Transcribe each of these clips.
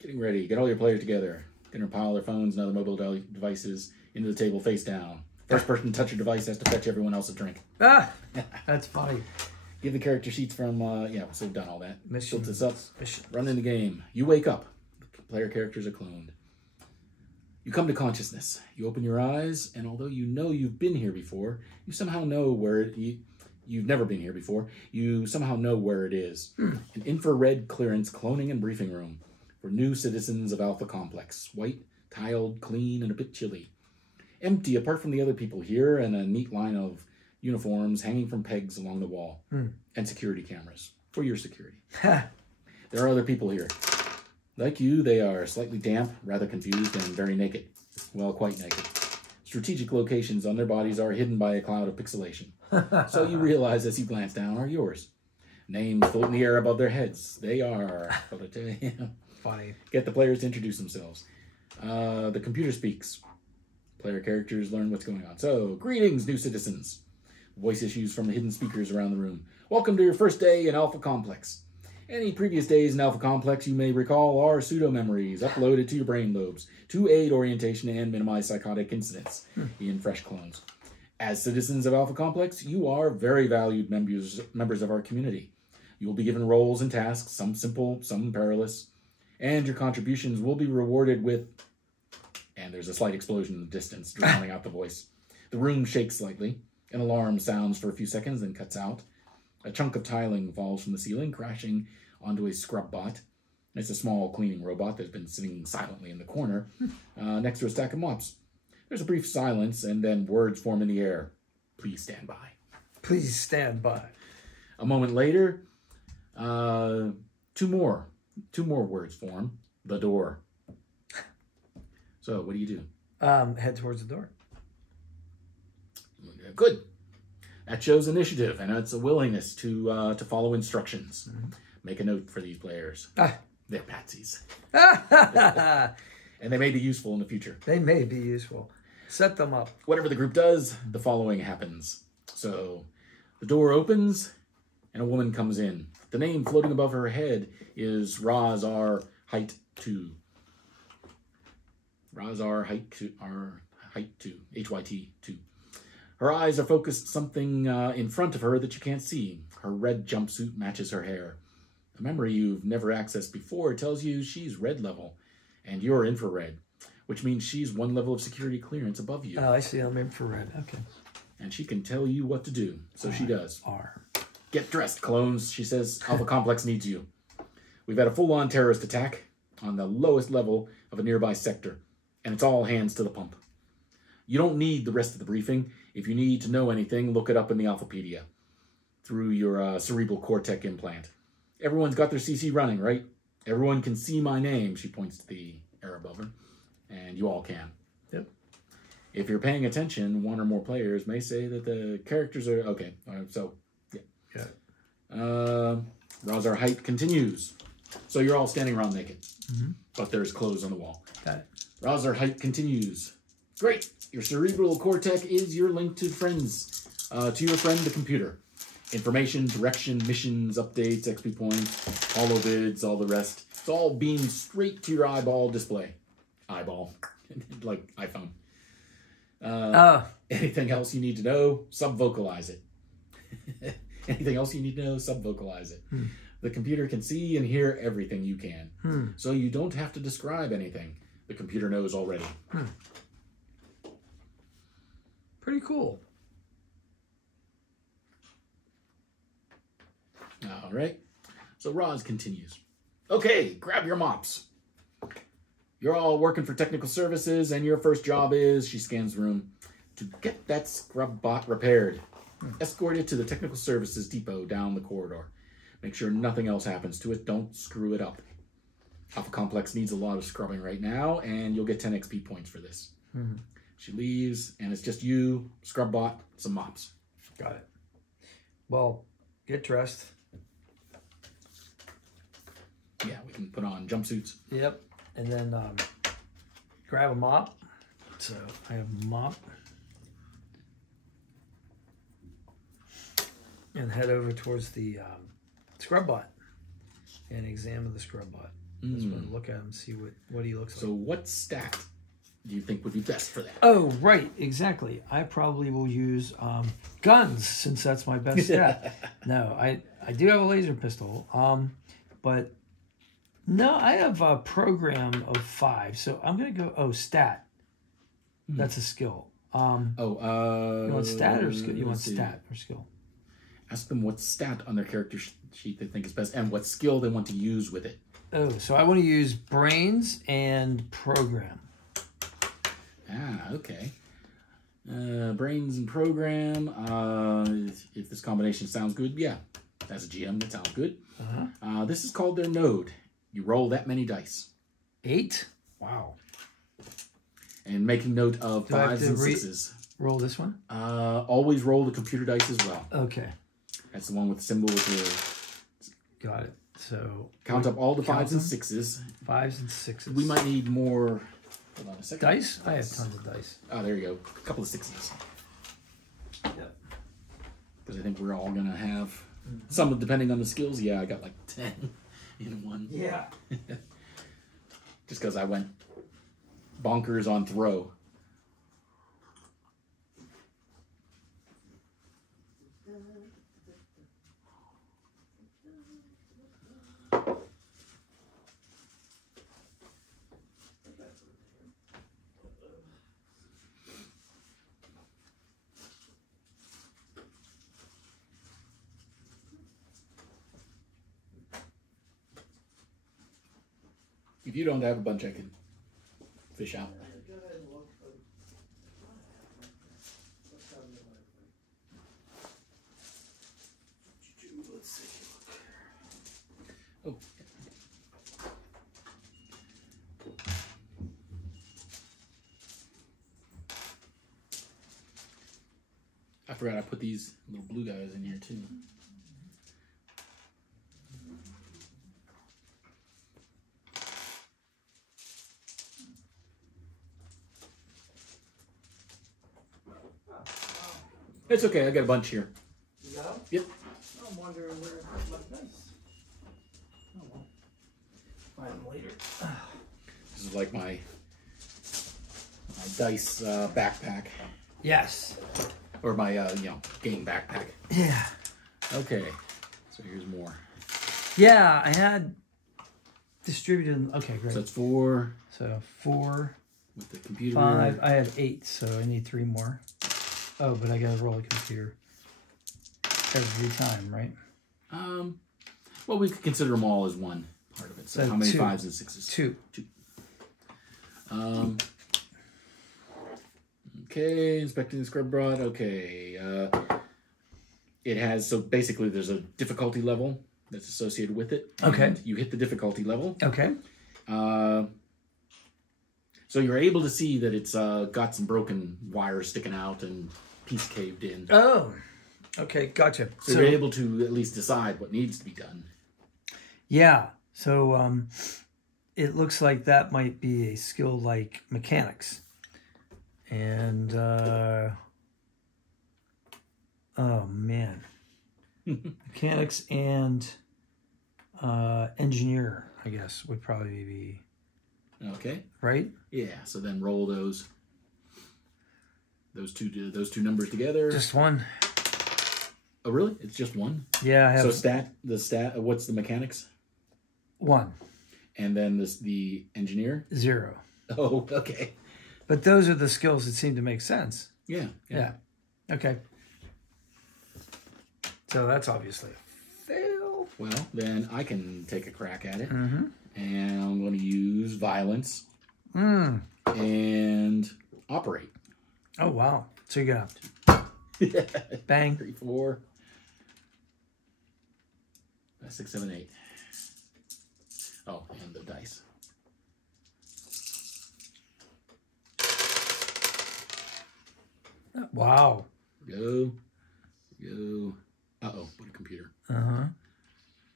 Getting ready. Get all your players together. Gonna pile their phones and other mobile devices into the table face down. First person to touch your device has to fetch everyone else a drink. Ah, that's funny. Give the character sheets from, yeah, so we've done all that. Mission. Built this up. Run in the game. You wake up. The player characters are cloned. You come to consciousness. You open your eyes, and although you know you've been here before, you somehow know where you've never been here before. You somehow know where it is. An infrared clearance cloning and briefing room for new citizens of Alpha Complex. White, tiled, clean, and a bit chilly. Empty apart from the other people here, and a neat line of uniforms hanging from pegs along the wall. And security cameras for your security. There are other people here. Like you, they are slightly damp, rather confused, and very naked. Well, quite naked. Strategic locations on their bodies are hidden by a cloud of pixelation. So you realize as you glance down are yours. Names float in the air above their heads. They are... Funny. Get the players to introduce themselves. The computer speaks. Player characters learn what's going on. So, greetings, new citizens. Voice issues from the hidden speakers around the room. Welcome to your first day in Alpha Complex. Any previous days in Alpha Complex you may recall are pseudo-memories uploaded to your brain lobes to aid orientation and minimize psychotic incidents in fresh clones. As citizens of Alpha Complex, you are very valued members of our community. You will be given roles and tasks, some simple, some perilous, and your contributions will be rewarded with... And there's a slight explosion in the distance, drowning out the voice. The room shakes slightly. An alarm sounds for a few seconds, then cuts out. A chunk of tiling falls from the ceiling, crashing onto a scrub bot. It's a small cleaning robot that's been sitting silently in the corner, next to a stack of mops. There's a brief silence, and then words form in the air. Please stand by. Please stand by. A moment later, two more words form. The door. So, what do you do? Head towards the door. Good. That shows initiative, and it's a willingness to follow instructions. Make a note for these players. They're patsies. And they may be useful in the future. They may be useful. Set them up. Whatever the group does, the following happens. So, the door opens, and a woman comes in. The name floating above her head is Razar Height 2. Razar Height 2, H-Y-T 2. Her eyes are focused something in front of her that you can't see. Her red jumpsuit matches her hair. A memory you've never accessed before tells you she's red level, and you're infrared, which means she's one level of security clearance above you. Oh, I see. I'm infrared. Okay. And she can tell you what to do, so she does. R. Get dressed, clones, she says. Alpha Complex needs you. We've had a full-on terrorist attack on the lowest level of a nearby sector, and it's all hands to the pump. You don't need the rest of the briefing. If you need to know anything, look it up in the Alphapedia through your cerebral cortex implant. Everyone's got their CC running, right? Everyone can see my name, she points to the air above her, and you all can. Yep. If you're paying attention, one or more players may say that the characters are... Okay, so, yeah. Razar Height continues. So you're all standing around naked, but there's clothes on the wall. Got it. Razar Height continues. Great. Your cerebral cortex is your link to friends, to your friend, the computer. Information, direction, missions, updates, XP points, holovids, all the rest. It's all beamed straight to your eyeball display. Eyeball. Like iPhone. Anything else you need to know, sub-vocalize it. Anything else you need to know, sub-vocalize it. The computer can see and hear everything you can. So you don't have to describe anything. The computer knows already. Pretty cool. All right. So Roz continues. Okay, grab your mops. You're all working for technical services, and your first job is, she scans the room, to get that scrub bot repaired. Escort it to the technical services depot down the corridor. Make sure nothing else happens to it. Don't screw it up. Alpha Complex needs a lot of scrubbing right now, and you'll get 10 XP points for this. She leaves, and it's just you, scrub bot, some mops. Got it. Well, get dressed. Yeah, we can put on jumpsuits. Yep. And then grab a mop. So I have a mop. And head over towards the scrub bot and examine the scrub bot. Just want to look at him and see what he looks like. So what stat do you think would be best for that? Oh, right, exactly. I probably will use guns since that's my best stat. No, I do have a laser pistol, but no, I have a program of 5, so I'm gonna go. Stat. That's a skill. You want stat or skill? You want stat or skill? Ask them what stat on their character sheet they think is best and what skill they want to use with it. Oh, so I want to use brains and program. Okay. Brains and program. If this combination sounds good, yeah. As a GM, that sounds good. This is called their node. You roll that many dice. 8? Wow. And making note of 5s and 6s. Roll this one? Always roll the computer dice as well. Okay. That's the one with the symbol with the... Got it. So... Count up all the 5s and 6s. 5s and 6s. We might need more... Hold on a second. Dice? I have tons of dice. Oh, there you go. A couple of 6s. Yep. Because I think we're all going to have... Some, depending on the skills. Yeah, I got like 10 in one. Yeah. Just because I went bonkers on throw. If you don't have a bunch, I can fish out. Let's see. Oh. I forgot I put these little blue guys in here too. It's okay, I got a bunch here. You got them? Yep. I'm wondering where I put my dice. Oh well. Find them later. This is like my dice backpack. Yes. Or my, game backpack. Yeah. Okay, so here's more. Yeah, I had distributed. Okay, great. So it's 4. So 4. With the computer. 5. I had 8, so I need 3 more. Oh, but I gotta roll a computer every time, right? Well, we could consider them all as one part of it. So how many 5s and 6s? 2. 2. Okay, inspecting the scrub rod. Okay, it has, so basically there's a difficulty level that's associated with it. Okay. You hit the difficulty level. Okay. So you're able to see that it's got some broken wires sticking out and piece caved in. Oh, okay, gotcha. So you're able to at least decide what needs to be done. Yeah, so it looks like that might be a skill like mechanics. And, oh man. Mechanics and engineer, I guess, would probably be... Okay. Right? Yeah, so then roll those two numbers together. Just one. Oh, really? It's just one? Yeah, I have... So what's the mechanics? 1. And then the engineer? 0. Oh, okay. But those are the skills that seem to make sense. Yeah. Okay. So that's obviously a fail. Well, then I can take a crack at it. Mm-hmm. And I'm going to use violence and operate. Oh, wow. So you're going to bang. 3, 4, 5, 6, 7, 8. Oh, and the dice. Wow. Go. Uh-oh, what a computer. Uh-huh.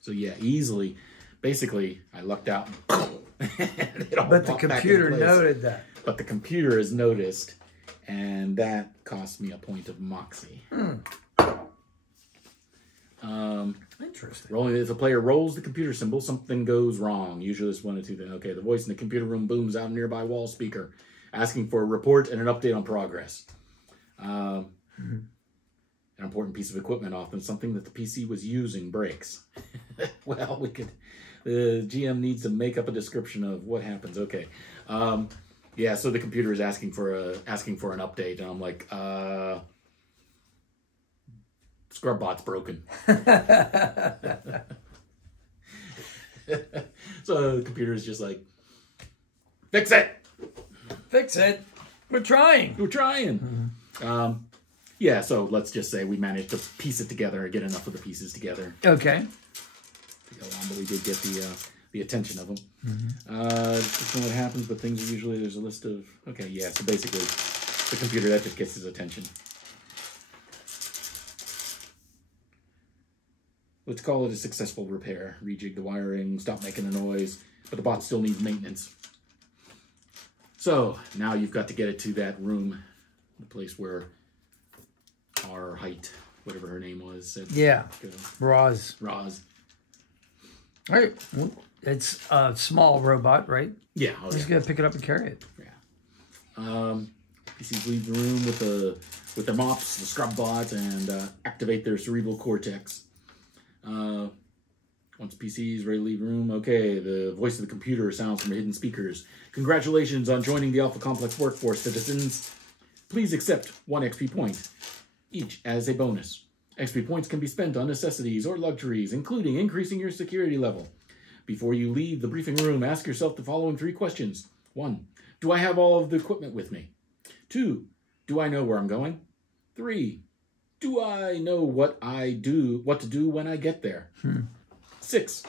So yeah, easily. Basically, I lucked out. But the computer noted that. But the computer has noticed, and that cost me a point of moxie. Interesting. Rolling, if a player rolls the computer symbol, something goes wrong. Usually it's one or two things. Okay, the voice in the computer room booms out a nearby wall speaker, asking for a report and an update on progress. An important piece of equipment, often something that the PC was using, breaks. Well, the GM needs to make up a description of what happens. Okay. Yeah, so the computer is asking for an update, and I'm like, Scrubbot's broken. So the computer is just like, fix it. Fix it. We're trying. Yeah, so let's just say we managed to piece it together and get enough of the pieces together. Okay. But we did get the attention of them. Just know what happens, but things are usually, there's a list of, okay, yeah, so basically the computer, that just gets his attention. Let's call it a successful repair. Rejig the wiring, stop making a noise, but the bot still needs maintenance. So now you've got to get it to that room, the place where our height, whatever her name was, said. Yeah. Go. Roz. All right. It's a small robot, right? Yeah. Just gotta pick it up and carry it. Yeah. PCs leave the room with their mops, the scrub bots, and activate their cerebral cortex. Once PCs ready to leave the room, okay, the voice of the computer sounds from hidden speakers. Congratulations on joining the Alpha Complex workforce, citizens. Please accept 1 XP point, each as a bonus. XP points can be spent on necessities or luxuries, including increasing your security level. Before you leave the briefing room, ask yourself the following 3 questions. 1. Do I have all of the equipment with me? 2. Do I know where I'm going? 3. Do I know what to do when I get there? 6.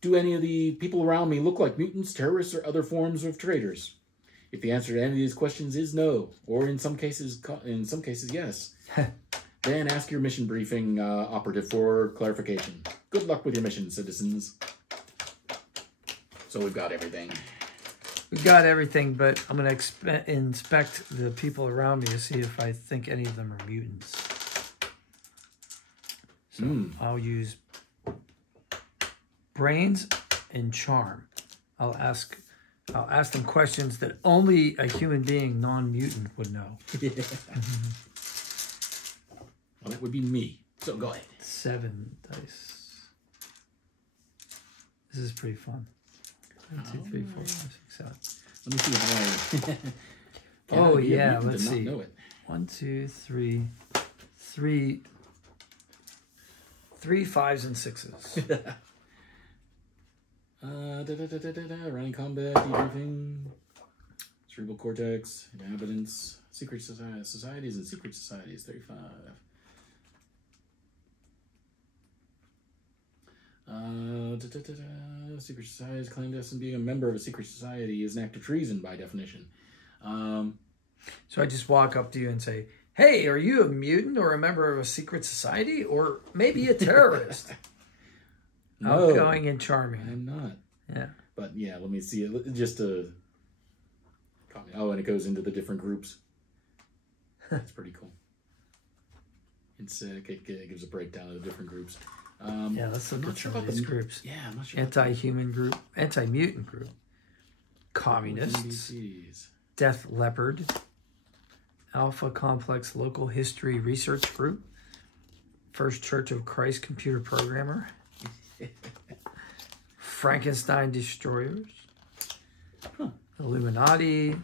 Do any of the people around me look like mutants, terrorists, or other forms of traitors? If the answer to any of these questions is no, or in some cases yes, then ask your mission briefing operative for clarification. Good luck with your mission, citizens. So we've got everything. We've got everything, but I'm going to inspect the people around me to see if I think any of them are mutants. So I'll use brains and charm. I'll ask them questions that only a human being, non-mutant, would know. Yeah. Well, that would be me. So go ahead. 7 dice. This is pretty fun. 1, 2, 3, 4, 5, 6, 7. Let me see how Oh yeah, let's see. Know it. 1, 2, 3, 3 5s and 6s. Running combat, debriefing, cerebral cortex, inhabitants, secret societies and secret societies, 35. Secret societies, clandestine being a member of a secret society is an act of treason by definition. So I just walk up to you and say, hey, are you a mutant or a member of a secret society or maybe a terrorist? No, outgoing and charming. I'm not. Yeah. But yeah, let me see it. Just to copy. Oh, and it goes into the different groups. That's pretty cool. It gives a breakdown of the different groups. Yeah, let's look at some of these groups. Yeah, I'm not sure. Anti-human group, anti-mutant group, communists, Death Leopard, Alpha Complex Local History Research Group, First Church of Christ Computer Programmer, Frankenstein Destroyers, Illuminati,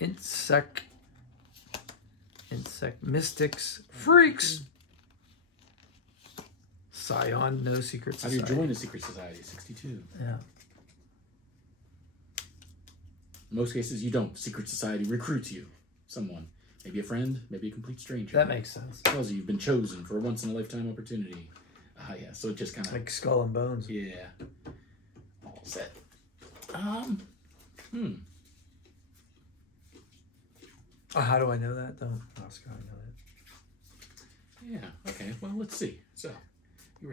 Insect Mystics, Freaks, Scion, no secret society. How do you join a secret society? 62. Yeah. In most cases, you don't. Secret society recruits you. Someone. Maybe a friend, maybe a complete stranger. That makes sense. Tells you you've been chosen for a once-in-a-lifetime opportunity. Yeah, so it just kind of... Like Skull and Bones. Yeah. All set. How do I know that, though? How do I know that? Yeah, okay. Well, let's see. So...